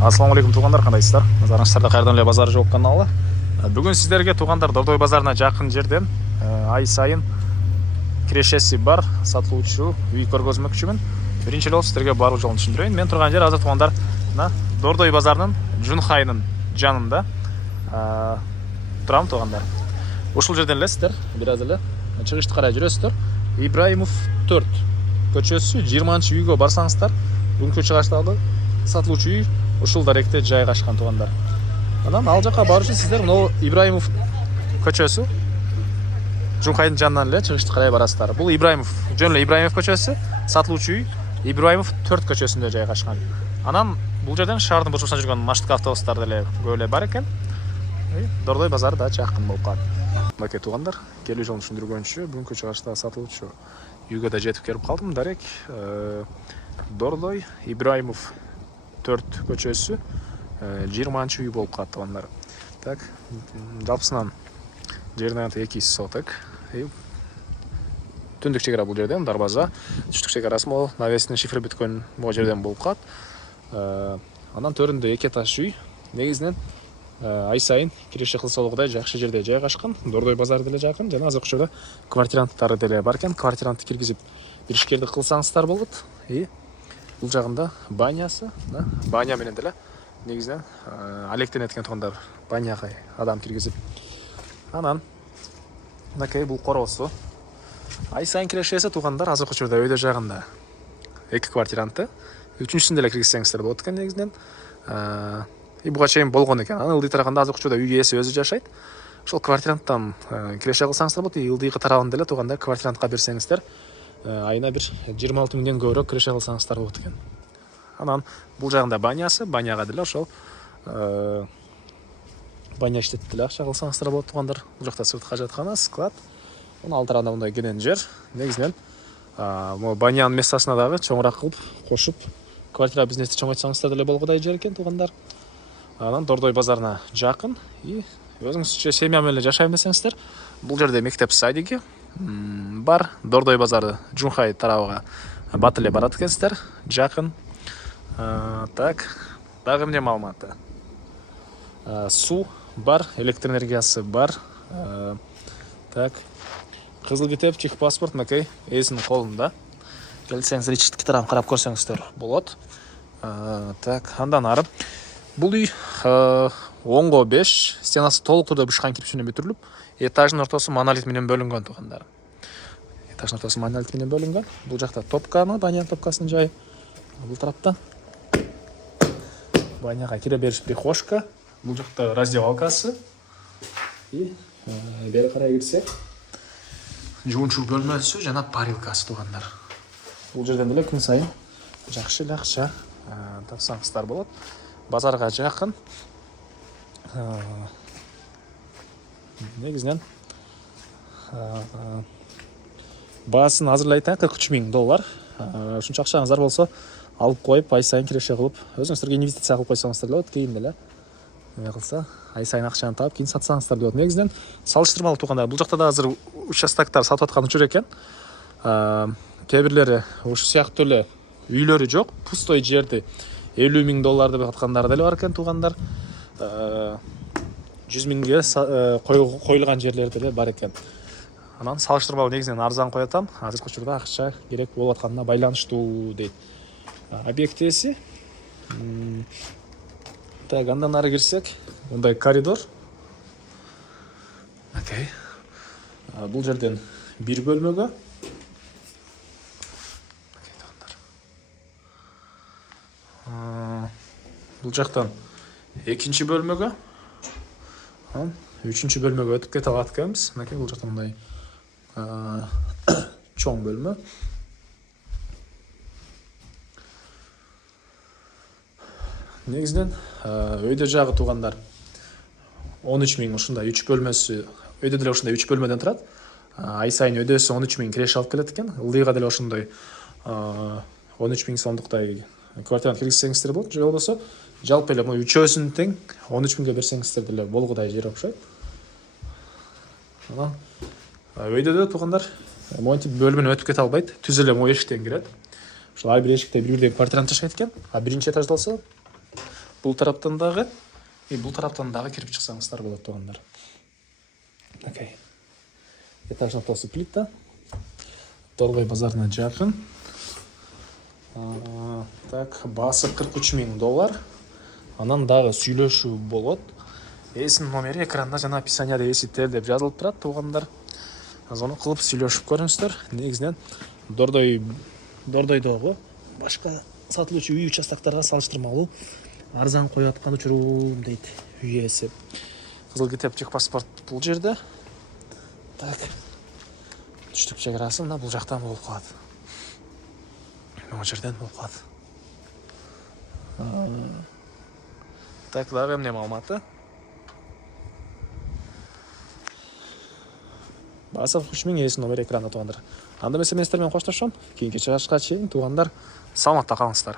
Ассалаумағалейкум туғандар, қандайсыздар? Назарыңыздарда қайырдан эле базары жоқ каналы. Бүгін сіздерге туғандар Дордой базарына жақын жерден ай сайын кирешеси бар сатылуучу үй көргөзмөкчүмүн. Биринчи жолу сіздерге баруу жолун түшүндүрөйүн. Мен турган жер азыр туғандар Дордой базарынын Жунхайнын жанында турам туғандар. Ушул жерден элесиздер, бир аз эле чыгышты карай жүрөсүздөр. Ибраимов 4 көчөсү 20-үйгө барсаңыздар, бүгүнкү чыгыштагы сатылуучу үй ушул даректе жайгашкан туғандар. Анан ал жака баруу үчүн сиздер мына Ибраимов көчөсү Жунхайдын жанынан эле чыгышты карай барасыздар. Бул Ибраимов, жөн эле Ибраимов көчөсү, сатылуучу үй Ибраимов 4 көчөсүндө жайгашкан. Анан бул жерден шаардын бушусунда жүргөн маршруттук автобустар деле көп эле бар экен. Дордой базары да жакын болуп калат. Мынакей туғандар, келүү жолун түшүндүргөнчү, бүгүнкү чыгышта сатылуучу үйгө да жетип келип калдым. Дарек Дордой Ибраимов 4 көчөсү 20-үй болуп калат туғандар. Так, жалпысынан жерден 200 соток. Түндүк чегара бул жерден Дарбаза, түштүк чегарасы могу навестин шифри бүткөн могу жерден болуп калат. Анан төрүндө 2 этаж үй, негизинен ай сайын киреше кылсалуугудай жакшы жерде жайгашкан. Дордой базары деле жакын, жана азыркы учурда квартиранттары деле бар экен. Квартирантты киргизип бир ишкерди кылсаңыздар болот. Бул жагында банясы, баня менен деле негизинен алектен эткен тугандар, баняга адам киргизип. Анан мынакей бул короосу. Ай сайын кирешеси тугандар азыркы учурда өйдө жагында 2 квартиранты, үчүнчүсүндө эле киргизсеңиздер болот экен негизинен. Буга чейин болгон экен. Анан ылдый тараганда азыркы учурда үй ээси өзү жашайт. Ошол квартиранттан киреше кылсаңыздар болот. Ылдыйкы тарабын деле тугандар квартирантка берсеңиздер айына бир 26 миңден көбүрөөк киреше кылсаңыздар болот экен. Анан бул жагында банясы, баняга деле ошол баня иштетип деле акча кылсаңыздар болот тугандар. Бул жакта сырт кажаткана, склад. Анын ал тарабында мындай кенен жер. Негизинен могу банянын местосуна дагы чоңураак кылып кошуп квартира бизнести чоңойтсаңыздар деле болгудай жер экен тугандар. Анан Дордой базарына жакын и өзүңүзчө семья менен жашайм десеңиздер, бул жерде мектеп садиги бар. Дордой базары Жунхай тарабыга бат эле барат экенсиздер, жакын. Так, дагы эмне маалыматы? Суу бар, электр энергиясы бар. Так, кызыл китеп, техпаспорт, мынакей ээсинин колунда. Келсеңиздер ички тарабын карап көрсөңүздөр болот. Так, андан ары бул үй оңго 5, стенасы толук түрдө бышкан кирпич менен бүтүрүлүп, этаждын ортосу монолит менен бөлүнгөн тугандар. Этаждын ортосу монолит менен бөлүнгөн. Бул жакта топканы, баня топкасынын жайы. Бул тарапта баняга кире бериш прихожка. Бул жакта раздевалкасы. И бери карай кирсек, жуунчу бөлмөсү жана парилкасы тугандар. Бул жерден деле күн сайын жакшы эле акча тапсаңыздар болот. Базарга жакын. Негизинен баасын азырлай айтайын, $43,000. Ушунча акчаңыздар болсо алып коюп, ай сайын киреше кылып, өзүңүздөргө инвестиция кылып койсоңуздар болот. Кийин деле эме кылса, ай сайын акчаны таап, кийин сатсаңыздар болот. Негизинен салыштырмалуу тугандар, бул жакта да азыр участоктор сатып аткан учур экен. Кээ бирлери ушу сыяктуу эле үйлөрү жок, пустой жерди $50,000 деп аткандар деле бар экен тугандар. 100,000ге коюлган жерлер деле бар экен. Анан салыштырмалуу негизинен арзан коятам. Азыркы учурда акча керек болуп атканына байланыштуу дейт. Объектиси. Так, андан ары кирсек, мындай коридор. Окей. Бул жерден бир бөлмөгө. Бул жактан экинчи бөлмөгө, үчүнчү бөлмөгө өтүп кете алат экенбиз. Мынакей бул жактан мындай чоң бөлмө. Негизинен өйдө жагы тугандар 13,000 ушундай 3 бөлмөсү, өйдө деле ушундай 3 бөлмөдөн турат. Ай сайын өйдөсү 13,000 киреше алып келет экен. Ылдыйга деле ошондой 13,000 сомдуктай квартираны киргизсеңиздер болот. Же болбосо жалпы эле мына үчөөсүн тең 13,000ге берсеңиздер деле болгудай жер окшойт. Анан өйдө тугандар монтип бөлмөнү өтүп кете албайт. Түз эле могу эшиктен кирет. Ошол ар бир эшикте бир-бирден квартирант жашайт экен. А биринчи этажда болсо Бұл тараптан дағы бұл тараптан дағы кіріп шықсаңыздар болады туғандар. Окей. Этажный плосы плита. Торғай базарына жақын. Так, басы $43,000. Анан дағы сүйлөшүү болот. Эсин номери экранда жана описанияда эситтер деп жазылып турат туғандар. Азону кылып сүйлөшүп көрүңүздөр. Негизинен Дордойдогу башка сатылуучу үй участактарга салыштырмалуу арзан коюп аткан учурум дейт үй ээси. Кызыл китеп техпаспорт бул жерде. Так. Түштүк чек арасы бул жактан болуп калат. Могу жерден болуп калат. Так, дагы эмне маалыматы? Баса $43,000 ээси номер экранда тугандар. Анда эмес менен коштошом. Кийинки чыгышка чейин тугандар саламатта калыңыздар.